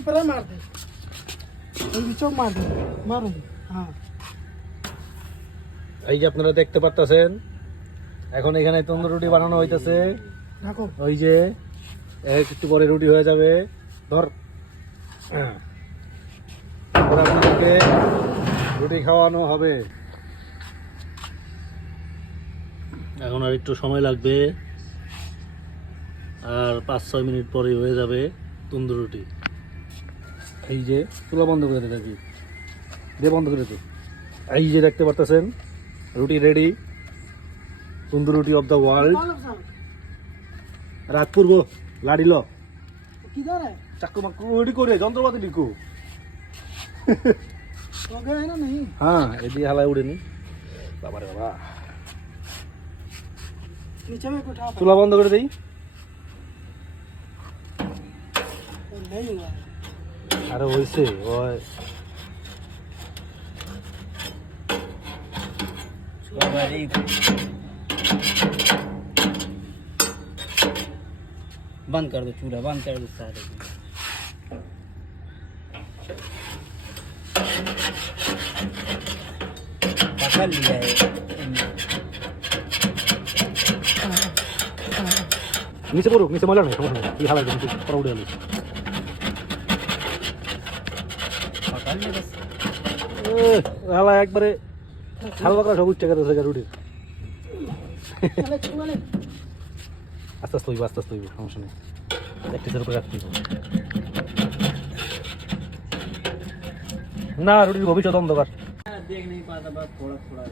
ऊपर मार दे, बीचों मार दे, मारो दे, हाँ। এই যে আপনারা দেখতে পাচ্ছেন এখন এখানে তন্দুর রুটি বানানো হইতেছে। রাখো ওই যে একটু পরে রুটি হয়ে যাবে। ধর ওরা আপনাদেরকে রুটি খাওয়ানো হবে। এখন আর একটু সময় লাগবে, আর 5-6 মিনিট পরে হয়ে যাবে তন্দুর রুটি। এই যে চুলা বন্ধ করে দে, দেখি দিয়ে বন্ধ করে দে। এই যে দেখতে পাচ্ছেন রুটি রেডি, তন্দুর রুটি অফ দ্য ওয়ার্ল্ড। রাত পূর্ব লাড়িল किधर है? চাকু মাকু রেডি করে যন্ত্রপাতি লিখু। हो गया है ना नहीं? হ্যাঁ এদিকে হালায় উড়েনি বাবারে বাবা। नीचे में उठा, চুলা বন্ধ করে দেই। नहीं हुआ। আরে হইছে ওই बंद कर दो, चूल्हा बंद कर दो सारे। पकड़ लिया है নিচে পড়ুক, নিচে মজা নেই, সমস্যা নেই। কি হালায় তুমি পরে উঠে আলিস। पकड़ ले बस। হালা একবারে হালকা করে সব উচ্চে গেছে রুটির। चले चले আস্তে আস্তে হইব, আস্তে আস্তে হইব, সমস্যা নেই। প্র্যাকটিসের উপরে রাখতে হবে। না রুটির ভবিষ্যৎ অন্ধকার। देख नहीं पाता, बस थोड़ा थोड़ा